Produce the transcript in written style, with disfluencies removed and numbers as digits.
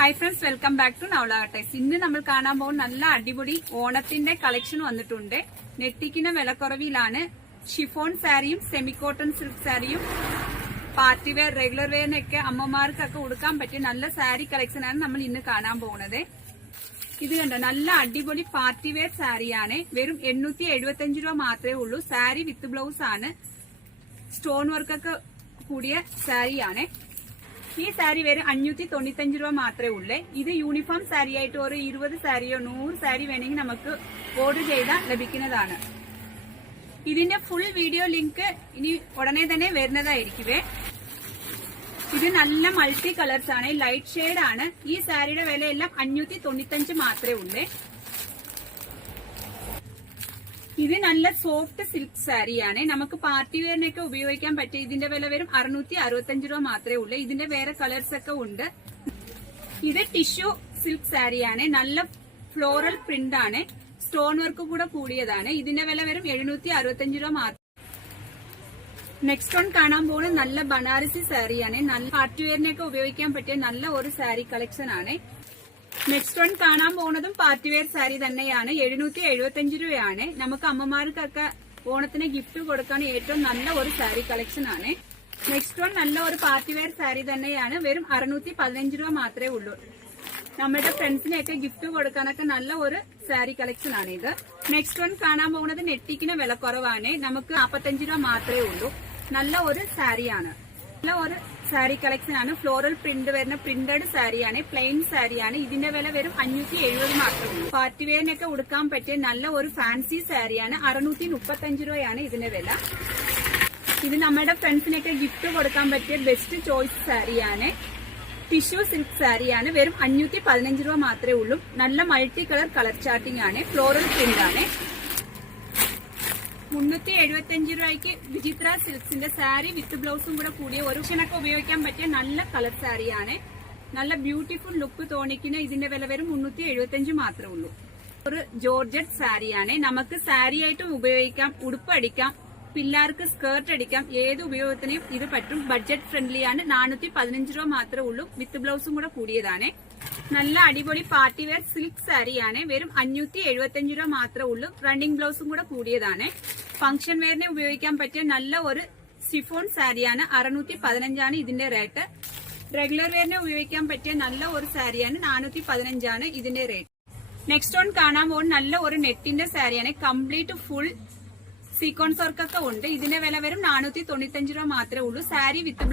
Hi friends, welcome back to നവള ടെക്സ്. ഇന്ന് നമ്മൾ കാണാൻ പോകുന്ന നല്ല അടിപൊളി ഓണത്തിന്റെ കളക്ഷൻ വന്നിട്ടുണ്ട്. നെട്ടിക്കുന്ന വിലക്കുറവിലാണ്. ഷിഫോൺ സാരിയും സെമി കോട്ടൺ സിൽക്ക് സാരിയും പാർട്ടി വെയർ, റെഗുലർ വെയറിനൊക്കെ അമ്മമാർക്കൊക്കെ ഉടുക്കാൻ പറ്റിയ നല്ല സാരി കളക്ഷനാണ് നമ്മൾ ഇന്ന് കാണാൻ പോകുന്നത്. ഇത് കണ്ടോ, നല്ല അടിപൊളി പാർട്ടി വെയർ സാരിയാണ്. വെറും 875 രൂപ മാത്രമേ ഉള്ളൂ. സാരി വിത്ത് ബ്ലൗസ് ആണ്. സ്റ്റോൺ വർക്കൊക്കെ കൂടിയ സാരിയാണ്. ഈ സാരി വരെ 595 രൂപ മാത്രമേ ഉള്ളൂ. ഇത് യൂണിഫോം സാരി ആയിട്ട് ഒരു 20 സാരിയോ 100 സാരി വേണമെങ്കിൽ നമുക്ക് ഓർഡർ ചെയ്താൽ ലഭിക്കുന്നതാണ്. ഇതിന്റെ ഫുൾ വീഡിയോ ലിങ്ക് ഇനി ഉടനെ തന്നെ വരുന്നതായിരിക്കുവേ. ഇത് നല്ല മൾട്ടി കളേഴ്സ് ആണ്, ലൈറ്റ് ഷെയ്ഡ് ആണ്. ഈ സാരിയുടെ വിലയെല്ലാം 595 മാത്രമേ ഉള്ളൂ. ഇത് നല്ല സോഫ്റ്റ് സിൽക്ക് സാരിയാണ്. നമുക്ക് പാർട്ടി വെയറിനൊക്കെ ഉപയോഗിക്കാൻ പറ്റിയ ഇതിന്റെ വില വരും 665 രൂപ മാത്രമേ ഉള്ളൂ. ഇതിന്റെ വേറെ കളേഴ്സ് ഒക്കെ ഉണ്ട്. ഇത് ടിഷ്യൂ സിൽക്ക് സാരിയാണ്. നല്ല ഫ്ലോറൽ പ്രിന്റ് ആണ്. സ്റ്റോൺ വർക്ക് കൂടെ കൂടിയതാണ്. ഇതിന്റെ വില വരും 765 രൂപ മാത്രം. നെക്സ്റ്റ് വൺ കാണാൻ പോകുന്നത് നല്ല ബനാറസി സാരിയാണ്. നല്ല പാർട്ടി വെയറിനൊക്കെ ഉപയോഗിക്കാൻ പറ്റിയ നല്ല ഒരു സാരി കളക്ഷൻ ആണ്. നെക്സ്റ്റ് വൺ കാണാൻ പോകുന്നതും പാർട്ടി വെയർ സാരി തന്നെയാണ്. 775 രൂപയാണ്. നമുക്ക് അമ്മമാർക്കൊക്കെ ഓണത്തിന് ഗിഫ്റ്റ് കൊടുക്കാൻ ഏറ്റവും നല്ല ഒരു സാരി കളക്ഷൻ ആണ്. നെക്സ്റ്റ് വൺ നല്ല ഒരു പാർട്ടി വെയർ സാരി തന്നെയാണ്. വെറും 615 രൂപ മാത്രമേ ഉള്ളൂ. നമ്മുടെ ഫ്രണ്ട്സിനെയൊക്കെ ഗിഫ്റ്റ് കൊടുക്കാനൊക്കെ നല്ല ഒരു സാരി കളക്ഷൻ ആണ് ഇത്. നെക്സ്റ്റ് വൺ കാണാൻ പോകുന്നത് നെട്ടിക്കിന് വില കുറവാണ്. നമുക്ക് 45 രൂപ മാത്രമേ ഉള്ളൂ. നല്ല ഒരു സാരിയാണ്. നല്ല ഒരു സാരി കളക്ഷൻ ആണ്. ഫ്ലോറൽ പ്രിന്റ് വരുന്ന പ്രിന്റഡ് സാരിയാണ്. പ്ലെയിൻ സാരിയാണ്. ഇതിന്റെ വില വരും 570 മാത്രമേ ഉള്ളൂ. പാർട്ടി വെയറിനൊക്കെ ഉടുക്കാൻ പറ്റിയ നല്ല ഒരു ഫാൻസി സാരിയാണ്. 635 രൂപയാണ് ഇതിന്റെ വില. ഇത് നമ്മുടെ ഫ്രണ്ട്സിനൊക്കെ ഗിഫ്റ്റ് കൊടുക്കാൻ പറ്റിയ ബെസ്റ്റ് ചോയ്സ് സാരിയാണ്. ടിഷ്യൂ സിൽക്ക് സാരിയാണ്. വെറും 515 രൂപ മാത്രമേ ഉള്ളൂ. നല്ല മൾട്ടി കളർ ചാർട്ടിംഗ് ആണ്. ഫ്ലോറൽ പ്രിന്റ് ആണ്. 375 രൂപയ്ക്ക് വിചിത്ര സിൽക്സിന്റെ സാരി വിത്ത് ബ്ലൗസും കൂടെ കൂടിയ ഒരു ക്ഷണൊക്കെ ഉപയോഗിക്കാൻ പറ്റിയ നല്ല കളർ സാരിയാണ്. നല്ല ബ്യൂട്ടിഫുൾ ലുക്ക് തോന്നിക്കുന്ന ഇതിന്റെ വില വരും 375 മാത്രമേ ഉള്ളൂ. ഒരു ജോർജറ്റ് സാരിയാണ്. നമുക്ക് സാരി ആയിട്ടും ഉപയോഗിക്കാം, ഉടുപ്പ് അടിക്കാം, പിള്ളേർക്ക് സ്കേർട്ട് അടിക്കാം. ഏത് ഉപയോഗത്തിനും ഇത് പറ്റും. ബഡ്ജറ്റ് ഫ്രണ്ട്ലി ആണ്. 415 രൂപ മാത്രമേ ഉള്ളൂ. വിത്ത് ബ്ലൗസും കൂടെ കൂടിയതാണ്. നല്ല അടിപൊളി പാർട്ടി വെയർ സിൽക്ക് സാരിയാണ്. വെറും 575 രൂപ മാത്രമേ ഉള്ളൂ. റണ്ണിംഗ് ബ്ലൗസും കൂടെ കൂടിയതാണ്. ഫംഗ്ഷൻ വെയറിനെ ഉപയോഗിക്കാൻ പറ്റിയ നല്ല ഒരു ഷിഫോൺ സാരിയാണ്. 615 ആണ് ഇതിന്റെ റേറ്റ്. റെഗുലർ വെയറിനെ ഉപയോഗിക്കാൻ പറ്റിയ നല്ല ഒരു സാരിയാണ്. 415 ആണ് ഇതിന്റെ റേറ്റ്. നെക്സ്റ്റ് വൺ കാണാൻ പോകുന്ന നല്ല ഒരു നെറ്റിന്റെ സാരിയാണ്. കംപ്ലീറ്റ് ഫുൾ സീക്വൻസ് വർക്കൊക്കെ ഉണ്ട്. ഇതിന്റെ വില വരും 495 രൂപ മാത്രമേ ഉള്ളൂ. സാരി വിത്ത്